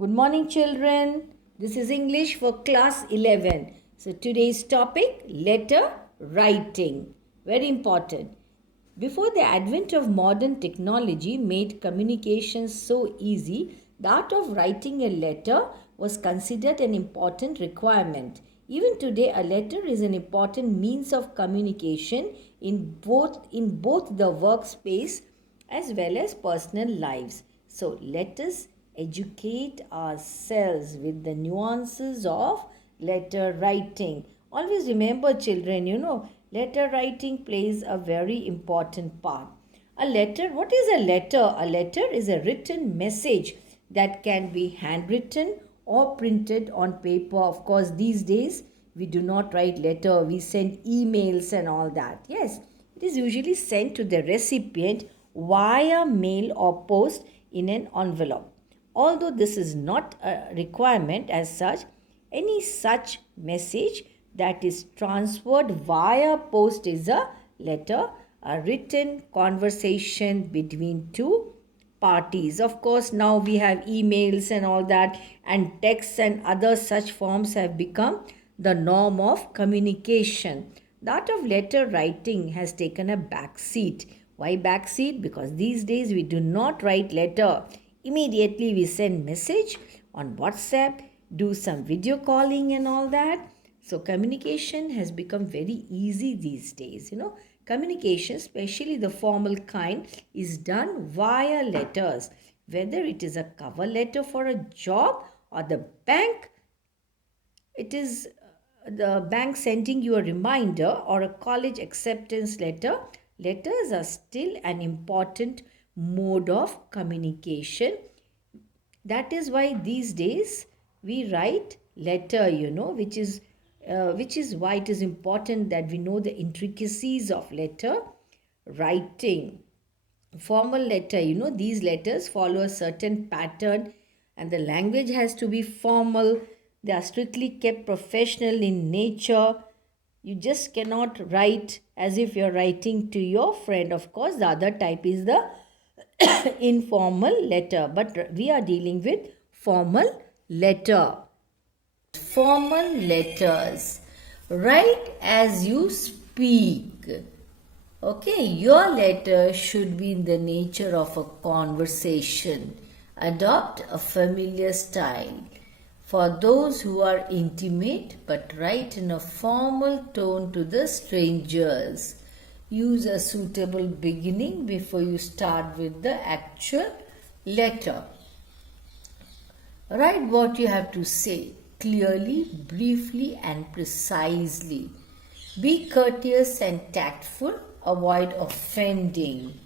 Good morning, children. This is English for class 11. So, today's topic letter writing. Very important. Before the advent of modern technology made communication so easy, the art of writing a letter was considered an important requirement. Even today, a letter is an important means of communication in both the workspace as well as personal lives. So, let us educate ourselves with the nuances of letter writing. Always remember, children, letter writing plays a very important part. A letter, what is a letter? A letter is a written message that can be handwritten or printed on paper. Of course, these days we do not write letter, we send emails and all that. Yes, it is usually sent to the recipient via mail or post in an envelope. Although this is not a requirement as such, any such message that is transferred via post is a letter, a written conversation between two parties. Of course, now we have emails and all that, and texts and other such forms have become the norm of communication. The art of letter writing has taken a back seat. Why back seat? Because these days we do not write letter. Immediately we send message on WhatsApp, do some video calling and all that. So communication has become very easy these days. Communication, especially the formal kind, is done via letters. Whether it is a cover letter for a job or the bank, it is the bank sending you a reminder or a college acceptance letter. Letters are still an important mode of communication. That is why these days we write letter, which is why it is important that we know the intricacies of letter writing. Formal letter, these letters follow a certain pattern and the language has to be formal. They are strictly kept professional in nature. You just cannot write as if you're writing to your friend. Of course, the other type is the informal letter, but we are dealing with formal letter. Formal letters. Write as you speak. Okay, your letter should be in the nature of a conversation. Adopt a familiar style for those who are intimate, but write in a formal tone to the strangers. Use a suitable beginning before you start with the actual letter. Write what you have to say clearly, briefly, and precisely. Be courteous and tactful. Avoid offending.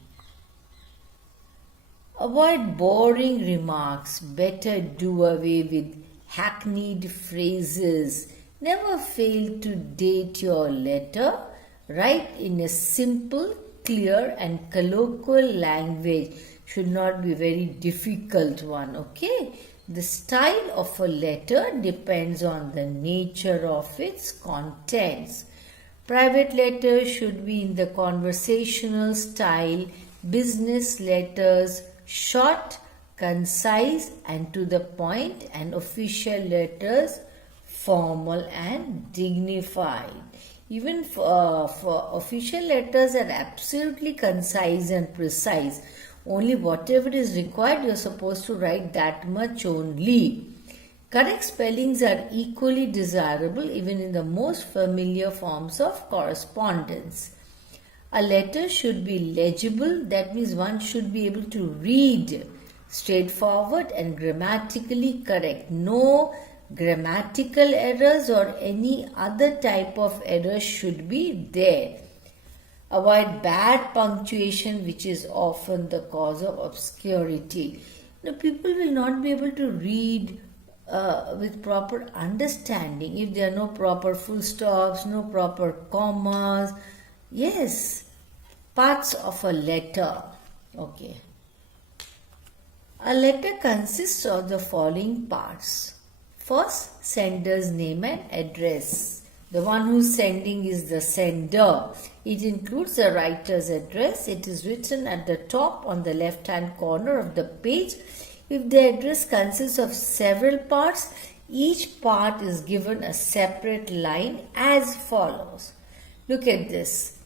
Avoid boring remarks. Better do away with hackneyed phrases. Never fail to date your letter. Write in a simple, clear, and colloquial language. Should not be very difficult one, okay? The style of a letter depends on the nature of its contents. Private letters should be in the conversational style. Business letters short, concise, and to the point, and official letters formal and dignified. Even for official letters are absolutely concise and precise. Only whatever is required, you are supposed to write that much only. Correct spellings are equally desirable even in the most familiar forms of correspondence. A letter should be legible, that means one should be able to read, straightforward and grammatically correct. No grammatical errors or any other type of errors should be there. Avoid bad punctuation, which is often the cause of obscurity. People will not be able to read with proper understanding if there are no proper full stops, no proper commas. Yes, parts of a letter. Okay. A letter consists of the following parts. First, sender's name and address. The one who's sending is the sender. It includes the writer's address. It is written at the top on the left-hand corner of the page. If the address consists of several parts, each part is given a separate line as follows. Look at this.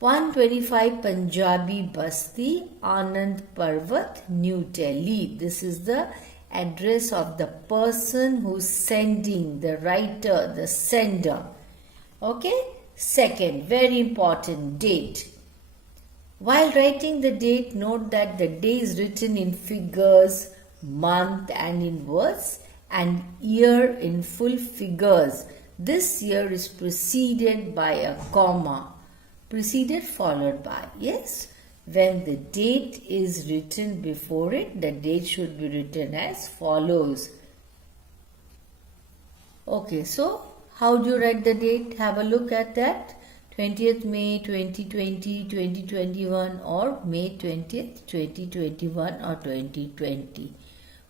125 Punjabi Basti, Anand Parvat, New Delhi. This is the address of the person who's sending, the writer, the sender. Okay? Second, very important, date. While writing the date, note that the day is written in figures, month and in words, and year in full figures. This year is preceded by a comma. Preceded followed by, yes. When the date is written before it, the date should be written as follows. Okay, so how do you write the date? Have a look at that. 20th May 2020, 2021 or May 20th, 2021 or 2020.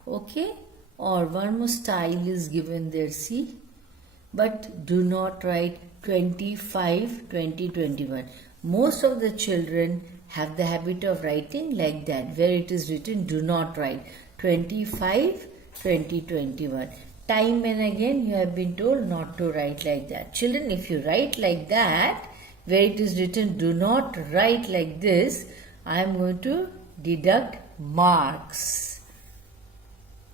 Okay, or one more style is given there, see. But do not write 25, 2021. Most of the children have the habit of writing like that, where it is written do not write 25, 2021. Time and again you have been told not to write like that. Children, if you write like that, where it is written do not write like this, I am going to deduct marks.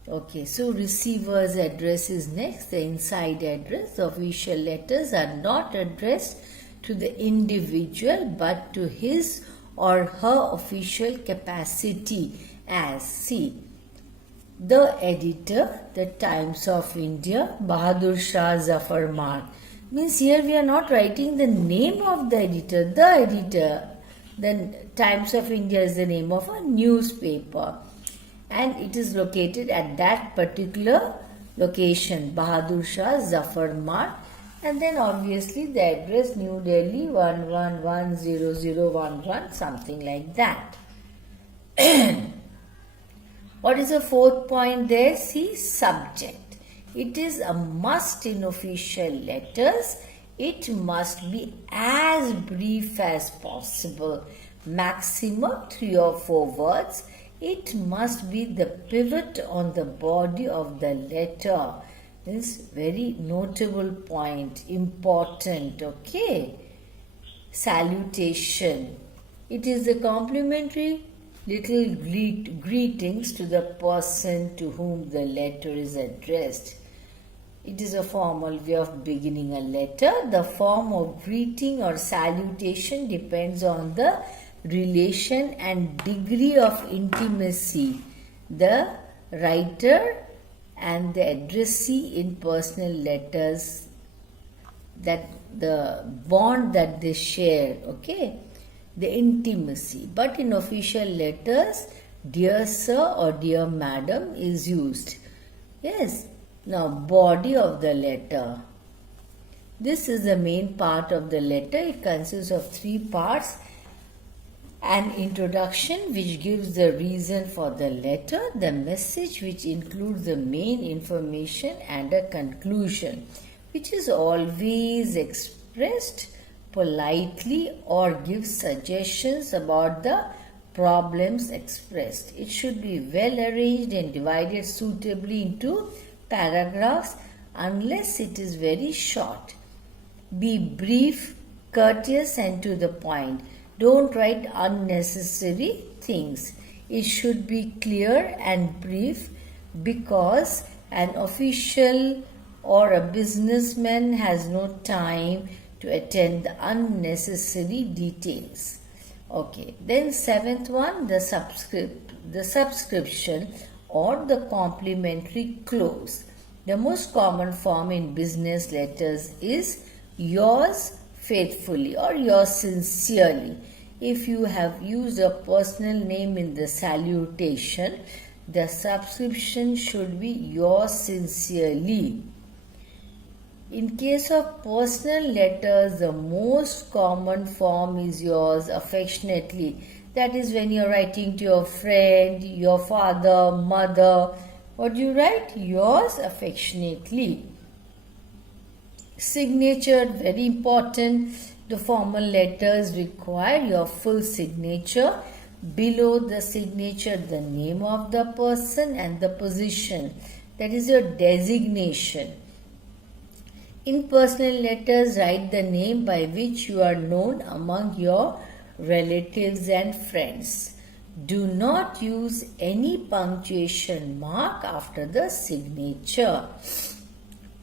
Okay, so receiver's address is next, the inside address. The official letters are not addressed to the individual but to his or her official capacity as, see, the editor, the Times of India, Bahadur Shah Zafar Mark. Means here we are not writing the name of the editor, the editor. The Times of India is the name of a newspaper. And it is located at that particular location, Bahadur Shah Zafar Mark. And then obviously the address New Delhi 11100011, something like that. What is the fourth point there? See, subject. It is a must in official letters. It must be as brief as possible. Maximum 3 or 4 words. It must be the pivot on the body of the letter. This very notable point, important, okay? Salutation. It is a complimentary little greetings to the person to whom the letter is addressed. It is a formal way of beginning a letter. The form of greeting or salutation depends on the relation and degree of intimacy the writer and the addressee in personal letters, that the bond that they share, okay, the intimacy. But in official letters, dear sir or dear madam is used. Yes. Now, body of the letter. This is the main part of the letter. It consists of 3 parts. An introduction which gives the reason for the letter, the message which includes the main information, and a conclusion which is always expressed politely or gives suggestions about the problems expressed. It should be well arranged and divided suitably into paragraphs unless it is very short. Be brief, courteous and to the point. Don't write unnecessary things. It should be clear and brief because an official or a businessman has no time to attend the unnecessary details. Okay, then 7th one, the subscription or the complimentary clause. The most common form in business letters is yours faithfully or yours sincerely. If you have used a personal name in the salutation, the subscription should be yours sincerely. In case of personal letters, the most common form is yours affectionately. That is when you are writing to your friend, your father, mother. What do you write? Yours affectionately. Signature, very important. The formal letters require your full signature. below the signature the name of the person and the position. That is your designation. In personal letters, write the name by which you are known among your relatives and friends. Do not use any punctuation mark after the signature.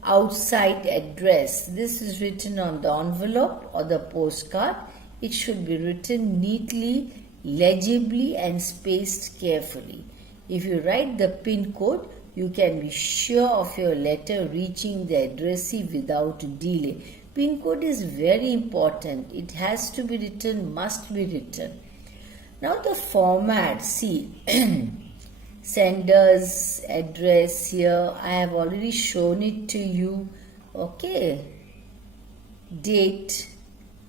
Outside address. This is written on the envelope or the postcard. It should be written neatly, legibly and spaced carefully. If you write the PIN code, you can be sure of your letter reaching the addressee without delay. PIN code is very important. It has to be written, must be written. Now the format, see, sender's address here, I have already shown it to you, okay. Date,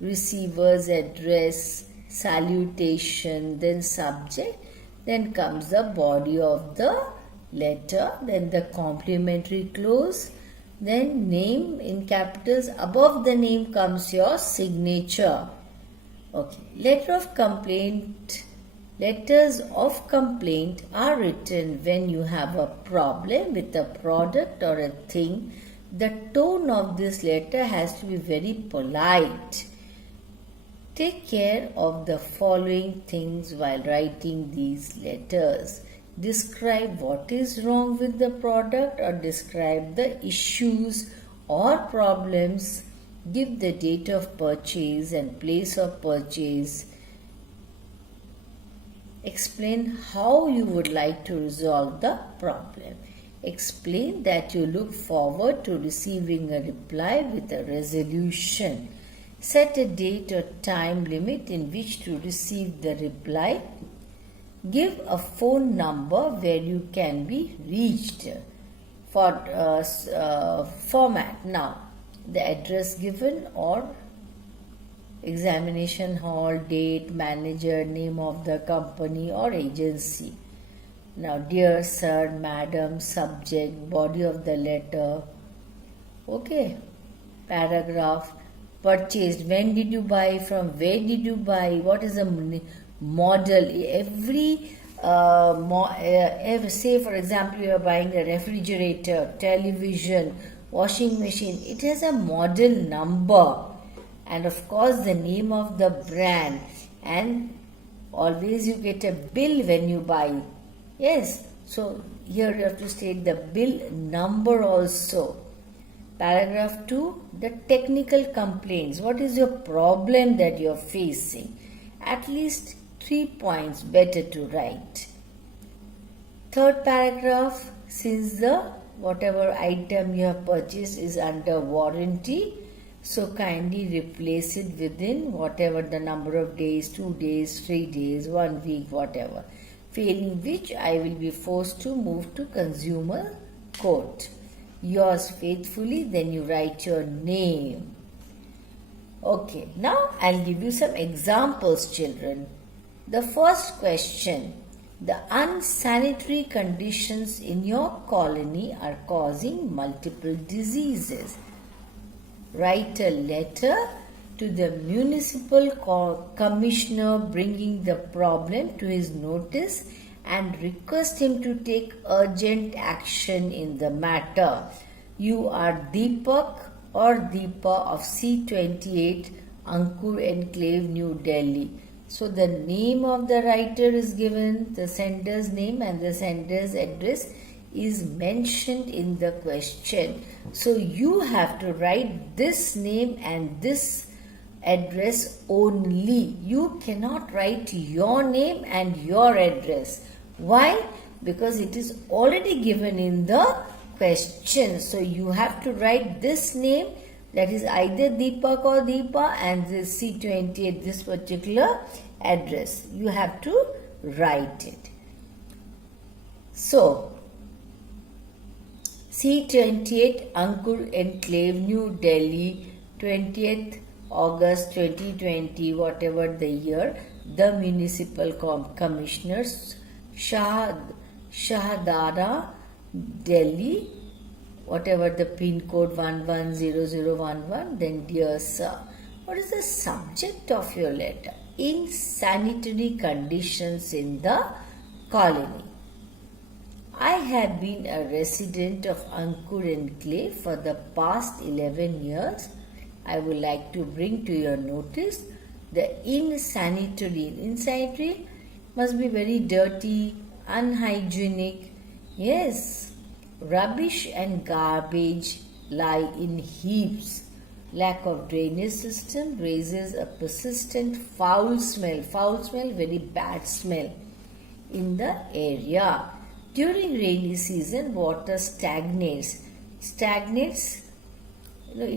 receiver's address, salutation, then subject, then comes the body of the letter, then the complimentary clause, then name in capitals. Above the name comes your signature. Okay. Letters of complaint are written when you have a problem with a product or a thing. The tone of this letter has to be very polite. Take care of the following things while writing these letters. Describe what is wrong with the product or describe the issues or problems. Give the date of purchase and place of purchase. Explain how you would like to resolve the problem. Explain that you look forward to receiving a reply with a resolution. Set a date or time limit in which to receive the reply. Give a phone number where you can be reached. For format, now the address given or examination hall, date, manager, name of the company or agency. Now, dear sir, madam, subject, body of the letter. Okay. Paragraph. Purchased. When did you buy? From where did you buy? What is the model? Say for example, you are buying a refrigerator, television, washing machine. It has a model number. And of course the name of the brand, and always you get a bill when you buy. Yes, so here you have to state the bill number also. Paragraph 2, the technical complaints. What is your problem that you are facing? At least 3 points better to write. Third paragraph, since the whatever item you have purchased is under warranty, so kindly replace it within whatever the number of days, 2 days, 3 days, 1 week, whatever. Failing which I will be forced to move to consumer court. Yours faithfully, then you write your name. Okay, now I'll give you some examples, children. The first question. The unsanitary conditions in your colony are causing multiple diseases. Write a letter to the municipal commissioner bringing the problem to his notice and request him to take urgent action in the matter. You are Deepak or Deepa of C28 Ankur Enclave, New Delhi. So the name of the writer is given, the sender's name and the sender's address is mentioned in the question. So you have to write this name and this address only. You cannot write your name and your address. Why? Because it is already given in the question. So you have to write this name, that is either Deepak or Deepa, and this C28, this particular address. You have to write it. So, C28 Ankur Enclave, New Delhi, 20th August 2020, whatever the year, the municipal commissioners, Shahadara, Delhi, whatever the pin code 110011, then dear sir. What is the subject of your letter? insanitary conditions in the colony. I have been a resident of Ankur Enclave for the past 11 years. I would like to bring to your notice the insanitary. Insanitary must be very dirty, unhygienic. Yes, rubbish and garbage lie in heaps. Lack of drainage system raises a persistent foul smell, very bad smell in the area. During rainy season, water stagnates. It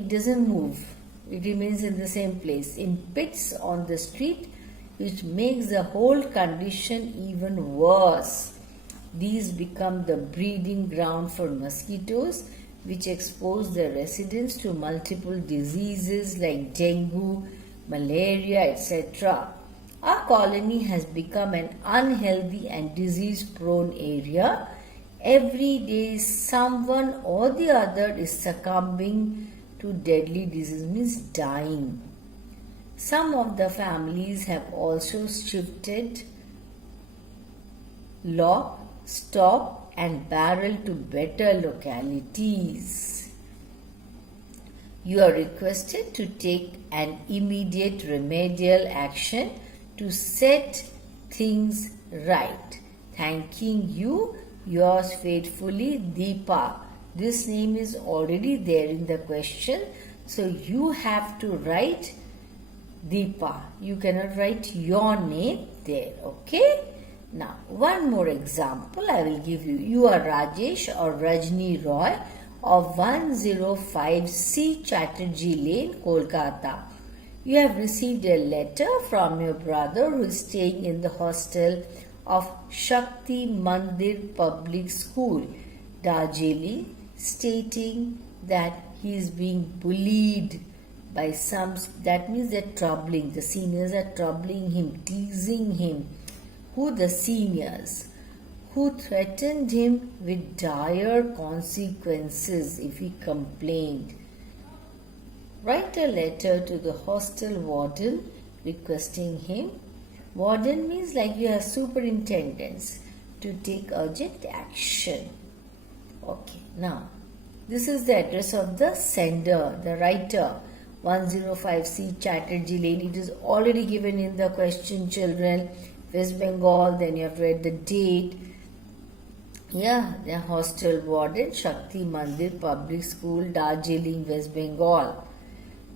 doesn't move. It remains in the same place, in pits on the street, which makes the whole condition even worse. These become the breeding ground for mosquitoes, which expose the residents to multiple diseases like dengue, malaria, etc. Our colony has become an unhealthy and disease-prone area. Every day, someone or the other is succumbing to deadly disease, means dying. Some of the families have also shifted lock, stock, and barrel to better localities. You are requested to take an immediate remedial action to set things right. Thanking you, yours faithfully, Deepa. This name is already there in the question, so you have to write Deepa. You cannot write your name there, okay? Now, one more example I will give you. You are Rajesh or Rajni Roy of 105C Chatterjee Lane, Kolkata. You have received a letter from your brother who is staying in the hostel of Shakti Mandir Public School, Darjeeling, stating that he is being bullied by some, that means they're troubling, the seniors are troubling him, teasing him. Who? The seniors, who threatened him with dire consequences if he complained. Write a letter to the hostel warden requesting him. Warden means like you have superintendents to take urgent action. Okay, now this is the address of the sender, the writer, 105C Chatterjee Lane. It is already given in the question, children. West Bengal, then you have to write the date. Yeah, the hostel warden, Shakti Mandir Public School, Darjeeling, West Bengal.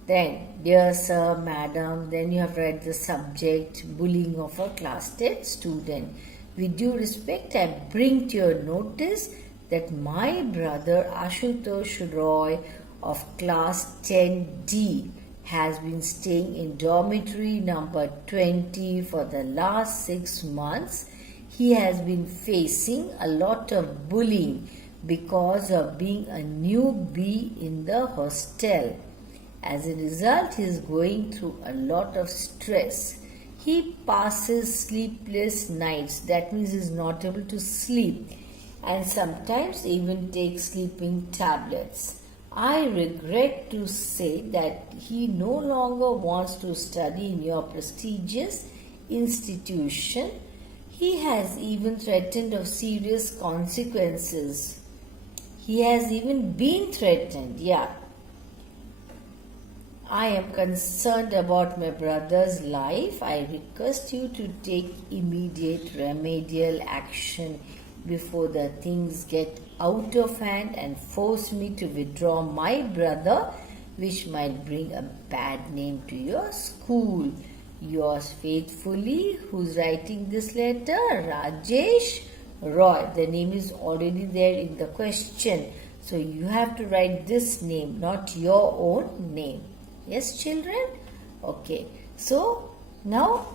Then, dear sir, madam, then you have to write the subject, bullying of a class 10 student. With due respect, I bring to your notice that my brother Ashutosh Roy of class 10D has been staying in dormitory number 20 for the last 6 months. He has been facing a lot of bullying because of being a newbie in the hostel. As a result, he is going through a lot of stress. He passes sleepless nights, that means he is not able to sleep, and sometimes even takes sleeping tablets. I regret to say that he no longer wants to study in your prestigious institution. He has even threatened of serious consequences. He has even been threatened, I am concerned about my brother's life. I request you to take immediate remedial action before the things get out of hand and force me to withdraw my brother, which might bring a bad name to your school. Yours faithfully, who's writing this letter? Rajesh Roy. The name is already there in the question. So you have to write this name, not your own name. Yes, children? Okay. So now,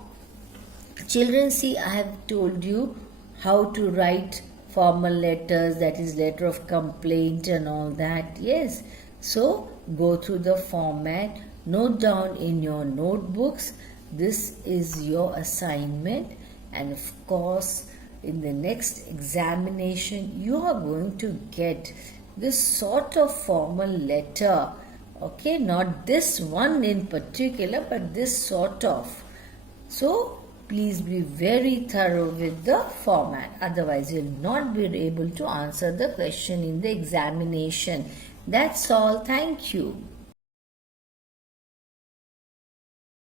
children, see, I have told you how to write formal letters, that is letter of complaint and all that. Yes. So go through the format, note down in your notebooks. This is your assignment, and of course in the next examination you are going to get this sort of formal letter. Okay, not this one in particular, but this sort of. So please be very thorough with the format. Otherwise, you'll not be able to answer the question in the examination. That's all. Thank you.